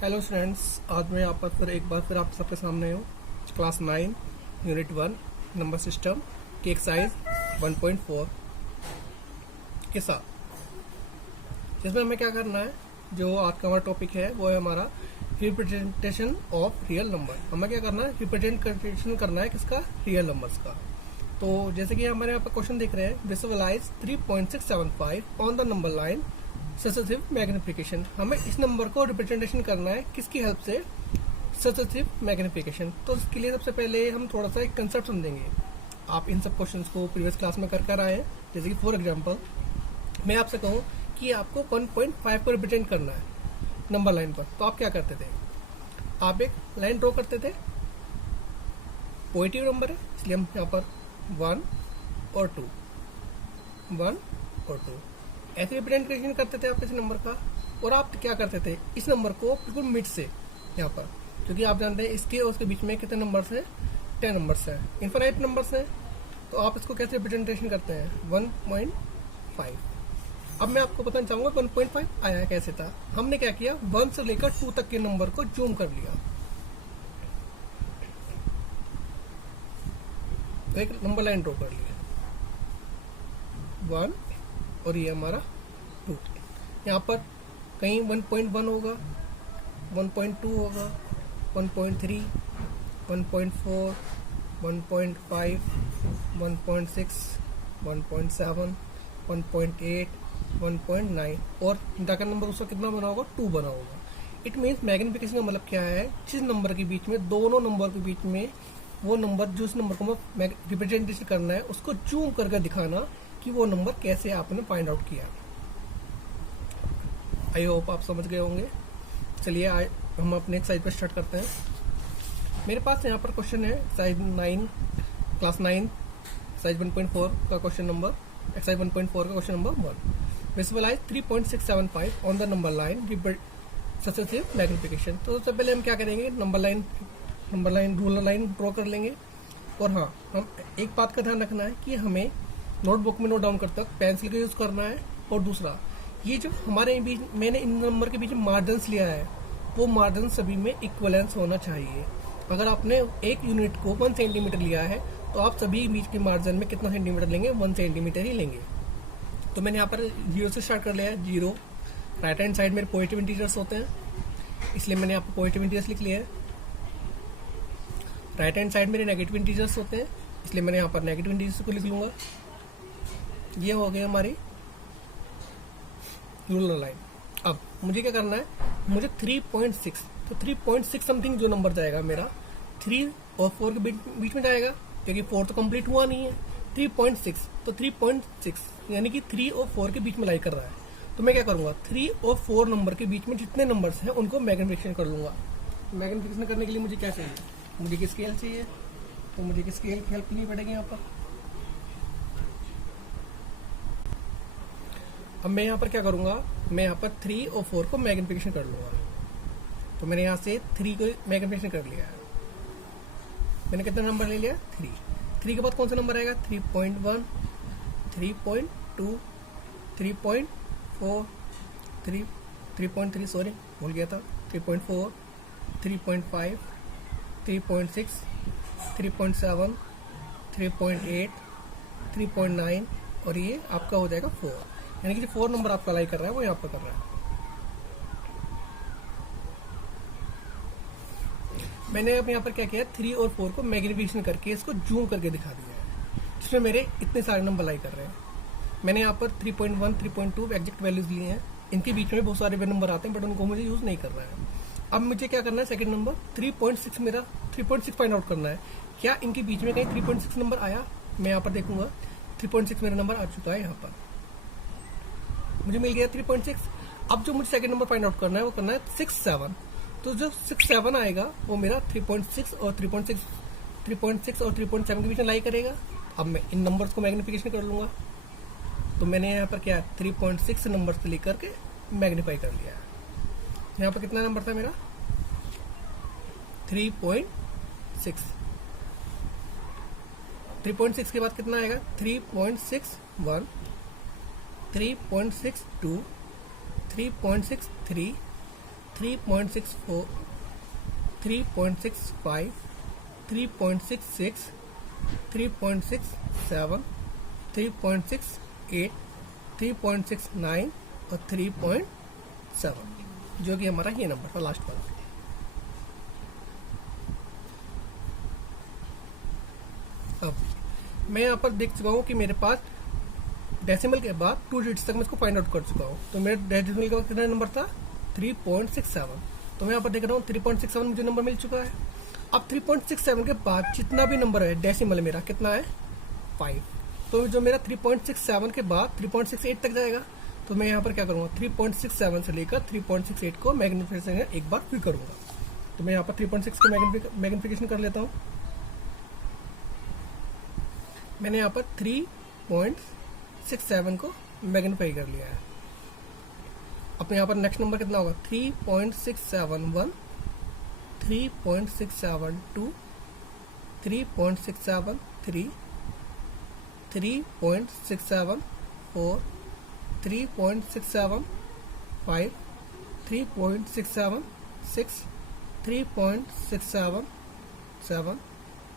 Hello students, आज मैं यहाँ पर फिर एक बार फिर आप सबके सामने हूँ। क्लास 9 यूनिट 1 नंबर सिस्टम की एक्सरसाइज 1.4 के साथ। इसमें हमें क्या करना है, जो आज का हमारा टॉपिक है वो है हमारा रिप्रेजेंटेशन ऑफ रियल नंबर। हमें क्या करना है, रिप्रेजेंटेशन करना है किसका, रियल नंबर्स का। तो जैसे कि हमारे यहाँ पर क्वेश्चन देख रहे हैं, visualise 3.675 on the number line successive magnification. हमें इस नंबर को रिप्रेजेंटेशन करना है किसकी हेल्प से, सक्सेसिव मैग्निफिकेशन। तो इसके लिए सबसे पहले हम थोड़ा सा एक कंसेप्ट समझेंगे। आप इन सब क्वेश्चंस को प्रीवियस क्लास में कर आए हैं। जैसे कि फॉर एग्जांपल मैं आपसे कहूँ कि आपको 1.5 को रिप्रेजेंट करना है नंबर लाइन पर, तो आप क्या करते थे, आप एक लाइन ड्रॉ करते थे। पॉजिटिव नंबर है इसलिए हम यहाँ पर 1 और 2 ऐसे रिप्रेजेंटेशन करते थे आप इस नंबर का। और आप क्या करते थे, इस नंबर को बिल्कुल मिड से यहाँ पर, क्योंकि आप जानते हैं इसके और उसके बीच में कितने नंबर्स हैं, 10 नंबर्स हैं, इनफाइनाइट नंबर्स हैं। तो आप इसको कैसे रिप्रेजेंटेशन करते हैं, 1.5। अब मैं आपको बताना चाहूंगा 1.5 आया कैसे था। हमने क्या किया, 1 से लेकर 2 तक के नंबर को जूम कर लिया। तो एक नंबर लाइन ड्रॉ कर लिया, 1 और ये हमारा 2। यहाँ पर कहीं 1.1 होगा, 1.2 होगा, 1.3, 1.4, 1.5, 1.6, 1.7, 1.8, 1.9 और जाकर नंबर उसका कितना बना होगा, 2 बना होगा। इट मीन्स मैग्निफिकेशन का मतलब क्या है, जिस नंबर के बीच में, दोनों नंबर के बीच में वो नंबर, जो उस नंबर को मैं रिप्रेजेंटेशन करना है उसको जूम करके दिखाना कि वो नंबर कैसे आपने फाइंड आउट किया। आई होप आप समझ गए होंगे। चलिए हम अपने एक्सरसाइज पर स्टार्ट करते हैं। मेरे पास यहाँ पर क्वेश्चन है एक्सरसाइज 9 क्लास 9 एक्सरसाइज 1.4 का क्वेश्चन नंबर, एक्सरसाइज 1.4 का question number 1। Visualise 3.675 on the number line successive magnification. तो सबसे पहले हम क्या करेंगे, number line ruler line draw कर लेंगे। और हाँ, हम एक बात का ध्यान रखना है कि हमें नोटबुक में नोट डाउन करते वक्त पेंसिल का यूज करना है। और दूसरा, ये जो हमारे बीच मैंने इन नंबर के बीच मार्जिन लिया है, वो मार्जिन सभी में इक्वलेंस होना चाहिए। अगर आपने एक यूनिट को 1 सेंटीमीटर लिया है तो आप सभी बीच के मार्जिन में कितना सेंटीमीटर लेंगे, 1 सेंटीमीटर ही लेंगे। तो मैंने यहाँ पर 0 से स्टार्ट कर लिया है, 0। राइट हैंड साइड मेरे पॉजिटिव इंटीजर्स होते हैं, इसलिए मैंने यहाँ पर पॉजिटिव इंटीजर्स लिख लिया है। राइट हैंड साइड मेरे नेगेटिव इंटीजर्स होते हैं, इसलिए मैंने यहाँ पर नेगेटिव इंटीजर्स को लिख लूंगा। ये हो गई हमारी रूलर लाइन। अब मुझे क्या करना है, मुझे 3.6, तो 3.6 समथिंग जो नंबर जाएगा मेरा 3 और 4 के बीच में जाएगा, क्योंकि 4 तो कंप्लीट हुआ नहीं है। 3.6, तो 3.6 यानी कि 3 और 4 के बीच में लाई कर रहा है। तो मैं क्या करूंगा, 3 और 4 नंबर के बीच में जितने नंबर्स हैं उनको मैग्निफिकेशन कर लूंगा। मैग्निफिकेशन करने के लिए मुझे क्या चाहिए, मुझे की स्केल चाहिए, तो मुझे की स्केल की हेल्प नहीं पड़ेगी यहाँ पर। अब मैं यहाँ पर क्या करूंगा, मैं यहाँ पर 3 और 4 को मैग्निफिकेशन कर लूंगा। तो मैंने यहाँ से 3 को मैग्निफिकेशन कर लिया है। मैंने कितना नंबर ले लिया, 3 के बाद कौन सा नंबर आएगा, 3.1, 3.2, 3.4, 3.3 सॉरी भूल गया था, 3.4, 3.5, 3.6, 3.7, 3.8, 3.9 और ये आपका हो जाएगा 4। यानी कि जो 4 नंबर आपका लाई कर रहा है वो यहाँ पर कर रहा है। मैंने अब यहाँ पर क्या किया, 3 और 4 को मैग्निफिकेशन करके इसको जूम करके दिखा दिया है, जिसमें मेरे इतने सारे नंबर लाई कर रहे हैं। मैंने यहाँ पर 3.1, 3.2 एग्जैक्ट वैल्यूज लिए हैं। इनके बीच में बहुत सारे नंबर आते हैं बट उनको मुझे यूज नहीं करना है। अब मुझे क्या करना है, सेकंड नंबर 3.6 मेरा 3.6 फाइंड आउट करना है। क्या इनके बीच में कहीं 3.6 नंबर आया, मैं यहाँ पर देखूंगा 3.6 मेरा नंबर आ चुका है, यहाँ पर मुझे मिल गया 3.6। अब जो मुझे सेकंड नंबर फाइंड आउट करना है वो करना है 6, 7। तो जो 6, 7 आएगा वो मेरा 3.6 और 3.7 के बीच में लाई करेगा। अब मैं इन नंबर्स को मैग्निफिकेशन कर लूंगा। तो मैंने यहाँ पर क्या 3.6 नंबर से लेकर के मैग्नीफाई कर लिया है। यहाँ पर कितना नंबर था मेरा, 3.6। 3.6 के बाद कितना आएगा, 3.61, 3.62, 3.63, 3.64, 3.65, 3.66, 3.67, 3.68, 3.69 और 3.7, जो कि हमारा ये नंबर था लास्ट वाला। अब मैं यहाँ पर देख चुका हूँ कि मेरे पास डेसिमल के बाद 2 डिजिट्स तक मैं इसको फाइंड आउट कर चुका हूँ। तो मेरे डेसिमल का कितना नंबर था 3.67। तो मैं यहाँ पर देख रहा हूँ 3.67 मुझे नंबर मिल चुका है। अब 3.67 के बाद जितना भी नंबर है डेसिमल मेरा कितना है 5। तो जो मेरा 3.67 के बाद 3.68 तक जाएगा। तो मैं यहाँ पर क्या करूँगा 3.67 से लेकर 3.68 को मैग्निफिकेशन एक बार फिर करूँगा। तो मैं यहाँ पर 3.6 को मैग्निफिकेशन कर लेता हूँ। मैंने यहाँ पर 3.67 को मैग्नीफाई कर लिया है। अब यहाँ पर नेक्स्ट नंबर कितना होगा 3.671, 3.672, 3.673, 3.674, 3.675, 3.676, 3.677,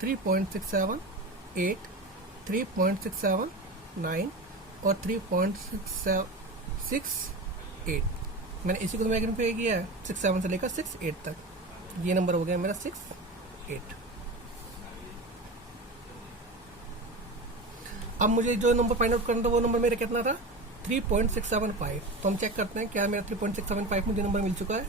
3.678, 3.679 और 3.668। मैंने इसी को तो मैग्नीफाई किया है 67 से लेकर 68 तक। ये नंबर हो गया मेरा 68। अब मुझे जो नंबर फाइंड आउट करना था वो नंबर मेरा कितना था 3.675। तो हम चेक करते हैं क्या मेरा 3.675 मुझे नंबर मिल चुका है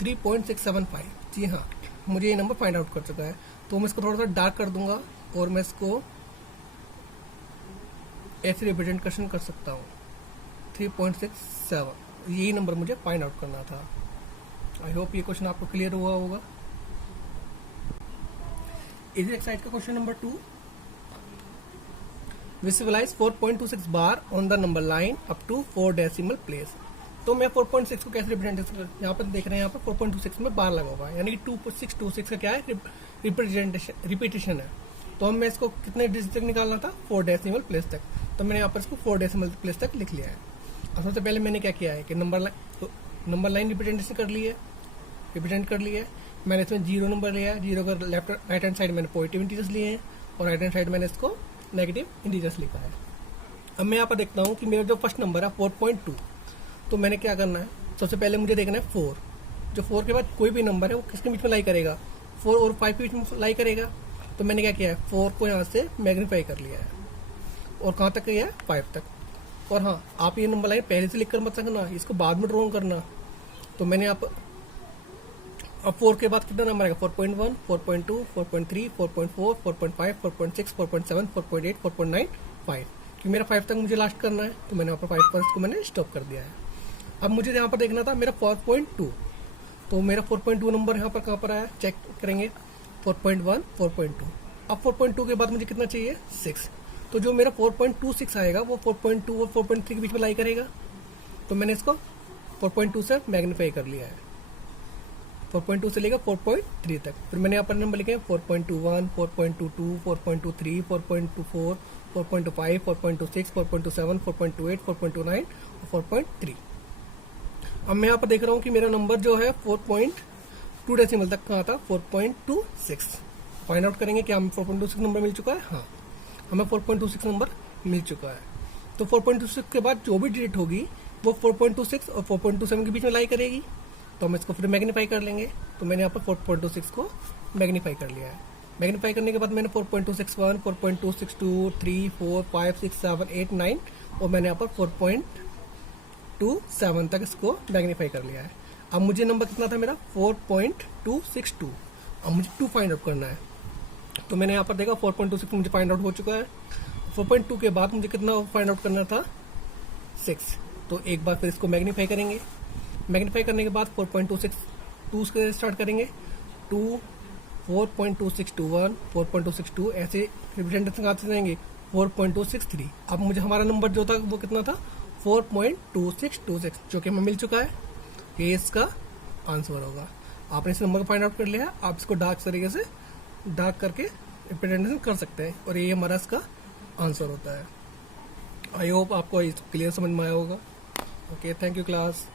3.675। जी हाँ, मुझे ये नंबर फाइंड आउट कर चुका है। तो मैं इसको थोड़ा सा डार्क कर दूंगा और मैं इसको ऐसे रिप्रेजेंटेशन कर सकता हूँ 3.67। यही नंबर मुझे फाइंड आउट करना था। आई होप ये क्वेश्चन आपको क्लियर हुआ होगा। इजी एक्सरसाइज का question number 2, visualise 4.26 bar on the number line up to 4 decimal place. तो मैं 4.6 को कैसे रिप्रेजेंट, यहाँ पर देख रहे हैं, यहाँ पर 4.26 में बार लगा हुआ है, यानी कि 2626 का क्या है रिपीटेशन है। तो मैं इसको कितने डिजिट तक निकालना था 4 डेसिमल प्लेस तक। तो मैंने यहाँ पर इसको 4 डेसिमल प्लेस तक लिख लिया है। और सबसे पहले मैंने क्या किया है कि नंबर लाइन रिप्रेजेंटेशन रिप्रेजेंट कर लिया है। मैंने इसमें 0 नंबर लिया है, 0 का राइट हैंड साइड मैंने पॉजिटिव इंटीजर्स लिए हैं और राइट हैंड साइड मैंने इसको नेगेटिव इंटीजर्स लिखा है। अब मैं यहाँ पर देखता हूँ कि मेरा जो फर्स्ट नंबर है 4.2। तो मैंने क्या करना है, सबसे पहले मुझे देखना है 4। जो 4 के बाद कोई भी नंबर है वो किसके बीच में लाई करेगा 4 और 5 के बीच में लाई करेगा। तो मैंने क्या किया है 4 को यहाँ से मैग्नीफाई कर लिया है और कहाँ तक गया है 5 तक। और हाँ, आप ये नंबर लाइन पहले से लिख कर मत सकना, इसको बाद में ड्रॉ करना। तो मैंने यहाँ पर अब 4 के बाद कितना नंबर आएगा 4.1, 4.2, 4.3, 4.4, 4.5, 4.6, 4.7, 4.8, 4.9, 5। कि मेरा 5 तक मुझे लास्ट करना है। तो मैंने यहाँ पर 5 पर इसको मैंने स्टॉप कर दिया है। अब मुझे यहाँ पर देखना था मेरा 4.2। तो मेरा 4.2 नंबर यहाँ पर कहाँ पर आया, चेक करेंगे 4.1, 4.2। अब 4.2 के बाद मुझे कितना चाहिए 6। तो जो मेरा 4.26 आएगा वो 4.2 और 4.3 के बीच में लाई करेगा। तो मैंने इसको 4.2 से मैग्नीफाई कर लिया है, 4.2 से लेकर 4.3 तक। फिर मैंने यहाँ पर नंबर लिखे 4.21, 4.22, 4.23, 4.24, 4.25, 4.26, 4.27, 4.28, 4.29 और 4.3। अब मैं यहाँ पर देख रहा हूँ कि मेरा नंबर जो है 4.2 डेसिमल तक कहाँ था 4.26। फाइंड आउट करेंगे क्या हमें 4.26 नंबर मिल चुका है। हाँ, हमें 4.26 नंबर मिल चुका है। तो 4.26 के बाद जो भी डिजिट होगी वो 4.26 और 4.27 के बीच में लाई करेगी। तो हम इसको फिर मैग्नीफाई कर लेंगे। तो मैंने यहाँ पर 4.26 को मैग्नीफाई कर लिया है। मैग्नीफाई करने के बाद मैंने 4.261, 4.262, 3, 4, 5, 6, 7, 8, 9 और मैंने यहाँ पर 4.27 तक इसको मैग्नीफाई कर लिया है। अब मुझे नंबर कितना था मेरा 4.262। अब मुझे 2 फाइंड आउट करना है। तो मैंने यहाँ पर देखा 4.26 मुझे फाइंड आउट हो चुका है। 4.2 के बाद मुझे कितना फाइंड आउट करना था 6। तो एक बार फिर इसको मैग्नीफाई करेंगे। मैग्नीफाई करने के बाद 4.262 से स्टार्ट करेंगे 2, 4.2621, 4.262 ऐसे रिप्रेजेंटेशन आते जाएंगे 4.263। अब मुझे हमारा नंबर जो था वो कितना था 4.2626 जो कि हमें मिल चुका है। ये इसका आंसर होगा। आपने इस नंबर को फाइंड आउट कर लिया है। आप इसको डार्क तरीके से डार्क करके रिप्रेजेंटेशन कर सकते हैं और ये हमारा इसका आंसर होता है। आई होप आपको क्लियर समझ में आया होगा। Okay, thank you class.